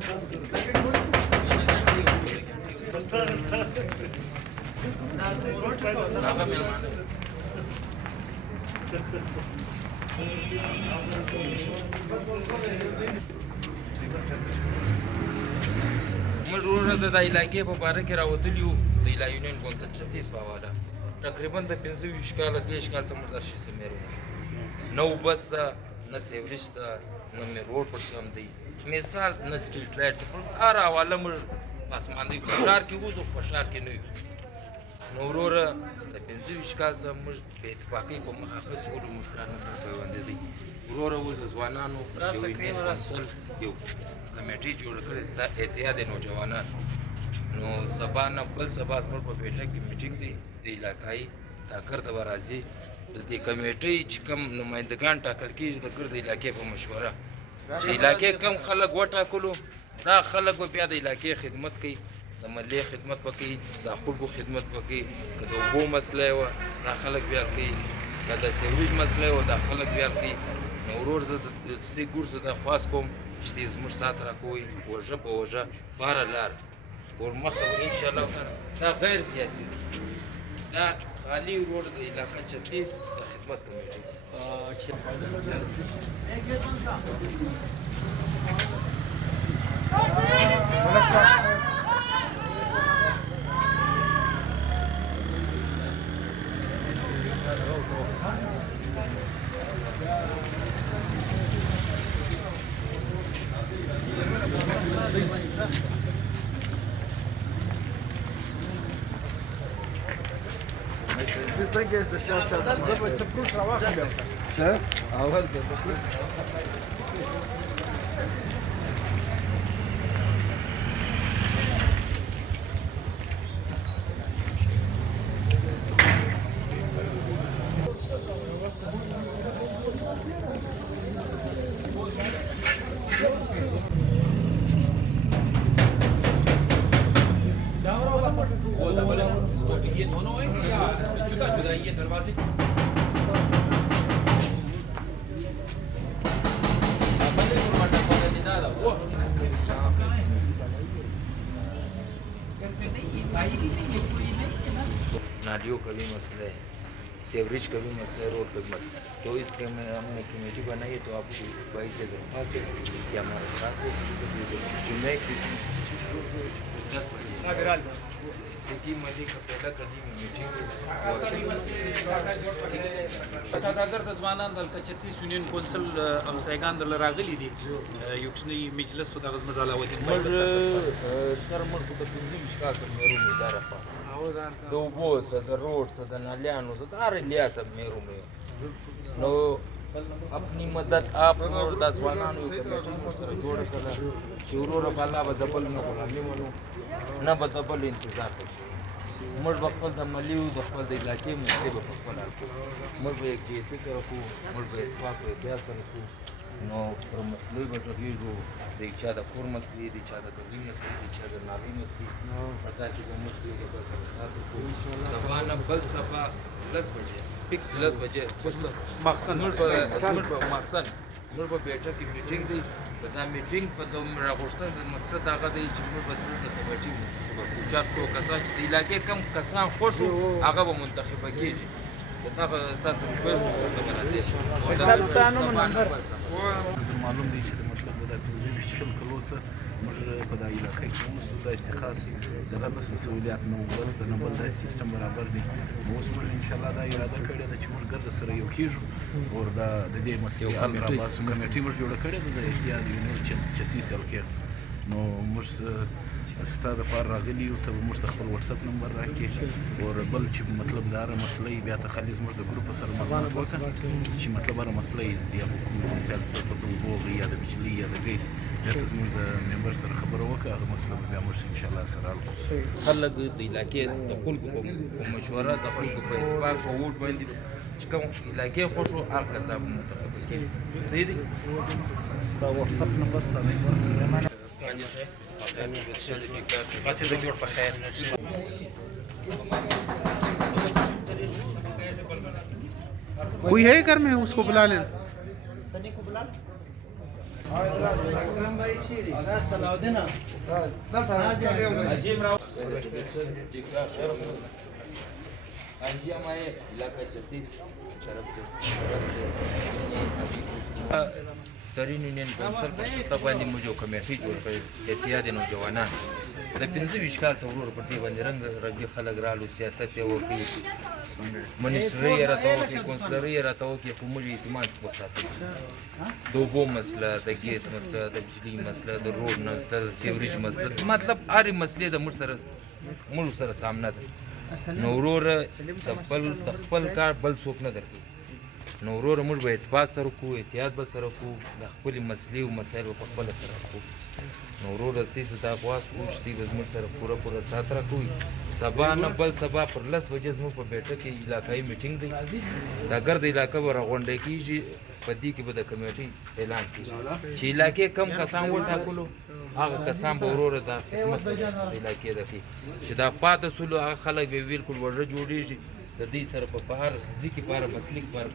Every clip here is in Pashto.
موږ ورور د علاقې په باره کې راوتلي یو د یونین کونسل 36 په حواله تقریبا د 25 کاله 30 کال څخه موږ دا شي سمېرو نه وبس ده نه سیوریج ده نه مې روډ پر سم دی مثال نه سکیل ټریډ هر حواله موږ په اسمان دی په ښار کې وځو په ښار کې نه یو نو وروره د 25 کال څخه موږ په اتفاقۍ په مخ اخیستو ولو موږ کار نه سره پیوندېدی وروره اوس د ځوانانو یو یونین کونسل یو کمیټې جوړه کړې د اتحاد نوجوانان نو سبا نه بل سبا زموږ په بیټک کې میټینګ دی د علاقایي ټاکر ته به راځي د دې کمیټۍ چې کوم نمایندګان ټاکل کېږي د ګرد علاقې په مشوره چې علاقې کم خلک وټاکلو دا خلک به بیا د علاقې خدمت کوي د محلې خدمت به کوي د خلکو خدمت به کوي که د اوبو مسله وه دا خلک بیا کوي که د سیوریج مسله وه دا خلک بیا کوي نو ورور زه د دې ګور زه دا خواست کوم چې دې زموږ سات راکوئ وژه په وژه باره لار ورمخته به انشاءالله دا غیر سیاسي دی دا خالي ورور د علاقه 36 د خدمت کمیټې څنګه د شاشه زه به څه پروت راواخلم څه اول د नालियों का भी मसला है सीवरेज का भी मसला है रोड का भी मसला है तो इसके में हमने कमेटी बनाई है तो आपको भाई से दरख्वास्त है कि हमारे साथ जुम्मे की 10 बजे सिटी मल्ली का पहला कदी में मीटिंग اگر د ځوانان د 36 یونین کونسل همسایګان در راغلي دي یو کوچنی مجلس د غزمر علاوالدین سر موږ په 15 کال سره مېرو اداره پاس د اوبو څخه د روډ څخه د نالیانو څخه د هر لیا سره مېرو نو اپنی مدد آپ اور د ځوانانو کمیټه سره جوړه کړه چې وروره په الله به د بل نه غلامي منو نه به د بل انتظار کوو موږ به خپل د ملي د خپل د علاقې مسلې به په خپل حل کوو موږ به یکجهتي سره کوو موږ به اتفاق او اتحاد سره کوو نو پر مسلې به غږېږو د چا د کور مسلې د چا د ګلي مسلې د چا د نالۍ مسلې په دا کې به موږ د یو بل سره ساتو کوو سبا نه بل سبا 10 بجې فکس 10 بجې مقصد موږ په بیټک کې میټینګ دی په دا میټینګ په د راغوښتنې د مقصد هغه دی چې موږ به د کمیټې منتخبه کړو 400 کسان چې د علاقې کم کسان خوښ وو هغه به منتخبه کېږي تاسو ریکویسټ وکړئ ته به راځئ معلوم دی چې د مطلب د 15 شل کلو څخه موږ په دا علاقه کې اوسو داسې خاص دغه بس سہولیات نه بس د نبل د سیستم برابر دی اوس موږ ان شاء الله دا اراده کړې ده چې موږ ګرد سره یو کیږو او دا د دې مسلې حل را باسو کمیټې موږ جوړه کړې ده د اتحاد یونین 36 الکیف نو موږ ستا د پار راغلی یو ته موږ خپل واتس اپ نمبر راکې او بل چې مطلب دا مسلې بیا ته خالص موږ د ګروپ سره معلومات وکړو چې مطلب دا مسلې یا حکومت مثال په اوبو یا د بجلی یا د ګیس بیا ته موږ د ممبر سره خبرو وکړو هغه مسله بیا موږ ان شاء الله سره حل کوو خلک د علاقې د خلکو په مشوره د خلکو په اتفاق په ووټ باندې چې کوم علاقې خوښ وو هغه کسان منتخب کړي صحیح دی ستا واتس اپ نمبر ستا بس د جوړ په خیر कोई है घर में उसको बुला लें सनी को बुला عظیم راو انجام آئے علاقہ 36 طرف سے ترین یونین کونسل په سطح باندې موږ یو کمیټې جوړ کړې اتحاد نوجوانان د 25 کال څخه ورور په دې باندې رنګي خلک رالو سیاست یې وکړي منیسټري یې راته وکړي کونسلري یې راته وکړي خو موږ اعتماد وساتو د اوبو مسله د ګیس مسله د بجلي مسله د روډ مسله د سیوریج مسله مطلب هرې مسلې د موږ سره سامنا ده نو وروره د خپل کار بل څوک نه درکوي نو وروره موږ به اتفاق سره کوو اتحاد به سره کوو د خپلې مسلې او مسایل به په خپله سره کوو نو وروره دې ته دا غواړ کوو چې دوی به زموږ سره پوره سات راکوي سبا نه بل سبا پر 10 بجې زموږ په بیټه کې علاقایي میټینګ دی دا ګرد علاقه به راغونډی کېږي په دې کې به د کمیټۍ اعلان کېږي چې علاقې کم کسان وټاکلو هغه کسان به وروره دا خدمت د علاقې ده کوي چې دا پاتې سولو هغه خلک به بالکل وړه جوړېږي د دې سره په هر ځکه په هر مسلک پر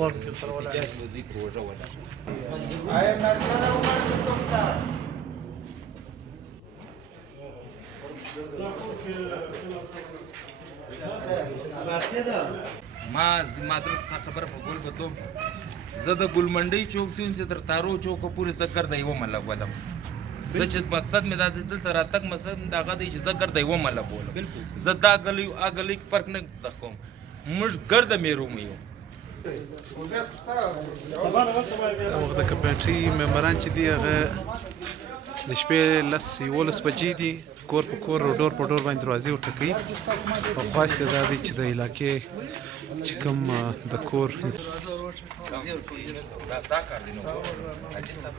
احتجاج به دوی پروژه ولاړه ما معذرت څخه خبره په ګل بدوم زه د ګلمنډۍ چوک سیون تر تارو چوکه پورې زه ګرده یوه مله ولم زه چې مقصد مې دا دی دلته راتګ مقصد مې د هغه دی چې زه ګرده یوه مله بولم زه دا ګلۍ هغه ګلۍ کې فرق نه ده کوم موږ ګرده میروم یو وخت د کمیټې ممبران چې دي هغه د شپې 11 بجې دي کور په کور او ډور په ډور باندې دروازې وټکوي او خواست یې دا دی چې د علاقې چې کوم د کور دا ستا کار دی نو حاجي صاحب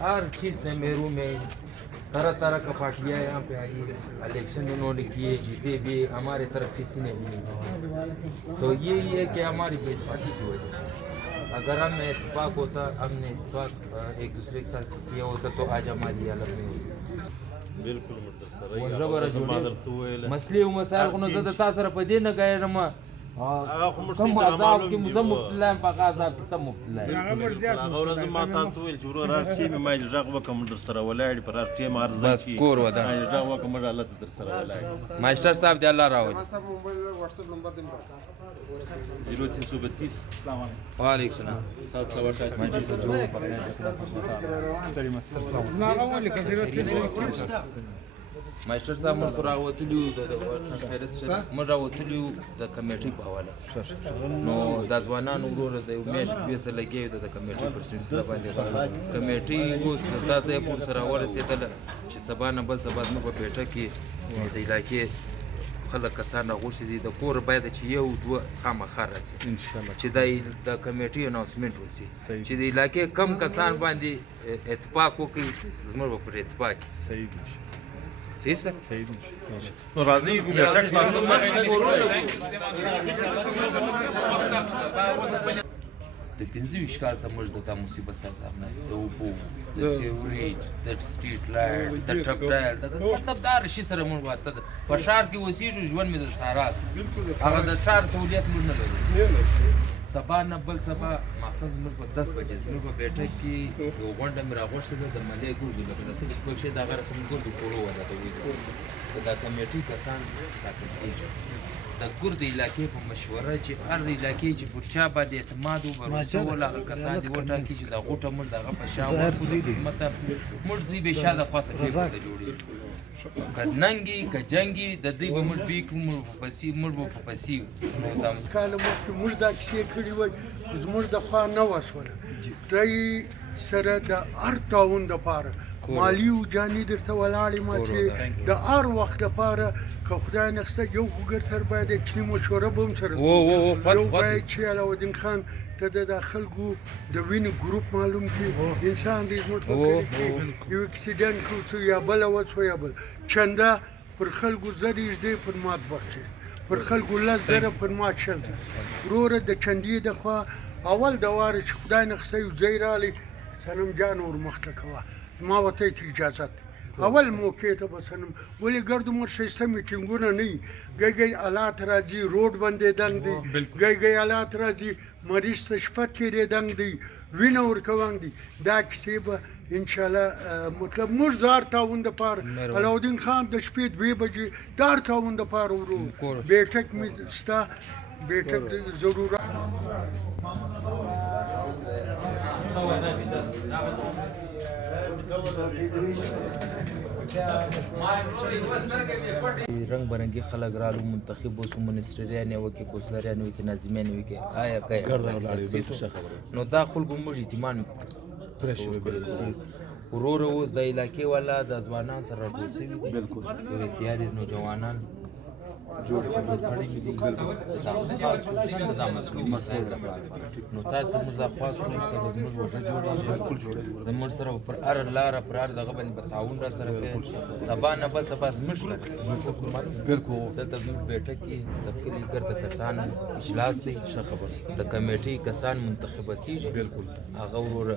हर चीज़ से मेरू में तरह तरह का पार्टियाँ यहाँ पे आई है इलेक्शन उन्होंने किए जीते भी हमारे तरफ किसी ने भी नहीं तो यही है कि हमारी बेइज्जती की वजह से अगर हम इत्तेफाक होता हमने इत्तेफाक एक दूसरे के साथ किया होता तो आज हमारी हालत में होती बिल्कुल मसले मसाइल को नजर तासर पे दे न गए रमा कम عذاب کې مزه مبتلا یم په هغه عذاب کې ته مبتلا یې هغه ورځ ما تاسو ویل چې ورور هر چی مې ما غږ وکم در سره ولاړ پر هر ټیم ارزه بس کور ودا غږ وکم الله در سره ولاړ ماستر صاحب دی الله راوړي صاحب موبایل WhatsApp نمبر دې مرکه 0332 وعلیکم السلام 728 ماستر صاحب موږ راوتلیو د خیرت سره موږ راوتلیو د کمیټې په حواله نو د ځوانانو وروره د یو میاشت بیسه لګي د کمیټې پر سلسله باندې کمیټې اوس دا ځای پور سره ورسېدله چې سبا نه بل سبا زموږ په پیټه کې د علاقې خلک کسان راغوښتي دي د کور باید چې یو دوه خامخا راسي انشاءالله چې د کمیټې اناونسمنټ وشي چې د علاقې کم کسان باندې اتفاق وکړي زموږ به پر اتفاق صحیح صحیح نو راځي د 25 کال څخه موږ د تا مصیبت سره نه د اوبو د سیوریج د سټریټ لایټ د ټپټایل د مطلب دا رشي سره موږ واسطه ده په ښار کې اوسېږو ژوند مې د سهارا هغه د ښار سہولیت موږ نه لرو سبا نه بل سبا مقصد زموږ په 10 بجې زموږ په بیټه کې یو غونډه مې راغوښتې د ملې ګورګي لکه د چې په شي دغه رقم ګورګي کولو ولا د وی دا کمیټې کسان ټاکل کېږي د ګرد علاقې په مشوره چې هر علاقې چې پر چا باندې اعتماد وبرسه ولا کسان دی وټاکي چې دا غوټه مل دغه په شاوه مطلب موږ دې به شاده خاصه په جوړي کدننګي کجنګي د دې به موږ بیک موږ په پسی کاله موږ دا کیسې کړې وای زموږ د خوا نه وسوله دای سره د هر تاون د پاره مالی او جاني درته ولاړې ما چې د هر وخت لپاره که خدای نخسته یو خو ګر سره باید اکسني مشوره به هم سره یو باید چې علاودین خان ته د خلکو د وینې ګروپ معلوم کړي انسان دې زموږ په کلي کې یو اکسیډنټ وشو یا بله وشوه یا بل چنده پر خلکو زر یږدې پر مات بخچې پر خلکو لس زره پر مات شل وروره د چندې د خوا اول د واره چې خدای نخسته یو ځای رالی صنم جان ور مخته کوه ما ورته ته اجازت اول موقع ته به صنم ولې ګرد عمر ښایسته میټینګونه نه وي ګی حالات راځي روډ باندې دنګ دی ګی حالات راځي مریض ته شپه تېرې دنګ دی وینه ورکوان دي دا کیسې به انشاءالله مطلب موږ د هر تاون دپاره علاودین خان د شپې 2 بجې د هر تاون دپاره ورو بیټک مې ستا بیټک ضرورت رنگ برنگي خلک رالو منتخب وسو منسټریان یې وکي کوسلریان وکي ناظمیان وکي آیا کوي نو دا خلکو موږ اعتماد پرې شو ورور اوس د علاقې والا د ځوانان سره راټول شوي بالکل احتیاطي نوجوانان جوړ کړي دي دا مسؤلیت مسایل نو تاسو موږ خاص نشته زموږ وجه جوړه زموږ سره پر ار لار پر ار دغه باندې تعاون را سره کوي سبا نه بل سبا مشکل بالکل دلته زموږ بیٹه کې د کلی ګرد کسان اجلاس دی خبر د کمیټې کسان منتخب کیږي بالکل هغه ورور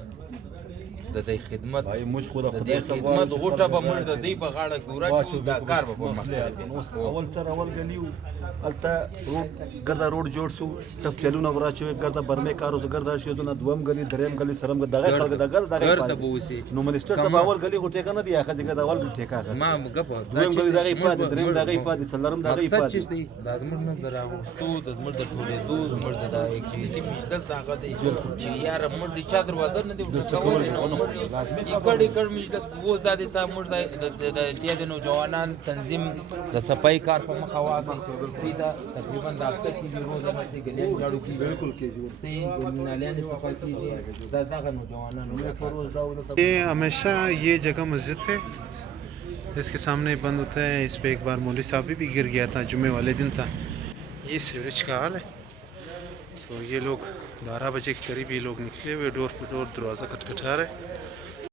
د دې خدمت موږ خو د خدای خدمت غوټه به موږ د دې په غاړه کې ورچو دا کار به اول سره اول غلیو الته روډ ګردا روډ جوړ شو تفصیلونه ورچو ګردا برمه کارو ګردا شو د دوم غلی دریم غلی سرم دغه خلک دغه نو منسټر ته اول غلی غوټه کنه دی اخر ځکه دا اول ټیکا ما غپ دویم غلی دغه پاد دریم دغه پاد سلرم دغه پاد مقصد دی د زمر نه دراوستو د زمر د ټولېدو زمر د اکټیویټي مجلس دغه دی چې یار موږ د چا دروازه نه دی ورکول نو کړي مجلس اوس د تا موږ د دې نوجوانان تنظیم د صفای کار په مخه واغی دا تقریبا د هفته کې روزانه ستې ګلین جاړو کی بالکل کې ستې ګلنالیان صفای کی دا دغه نوجوانان ये हमेशा ये जगह मस्जिद है इसके सामने बंद होता है इस पे एक बार मौलवी साहब भी गिर गया था जुम्मे वाले दिन था ये सीवरेज का हाल है तो ये लोग 12 बजे के करीब ये लोग निकले हुए डोर पे डोर दरवाज़ा खटखटा रहे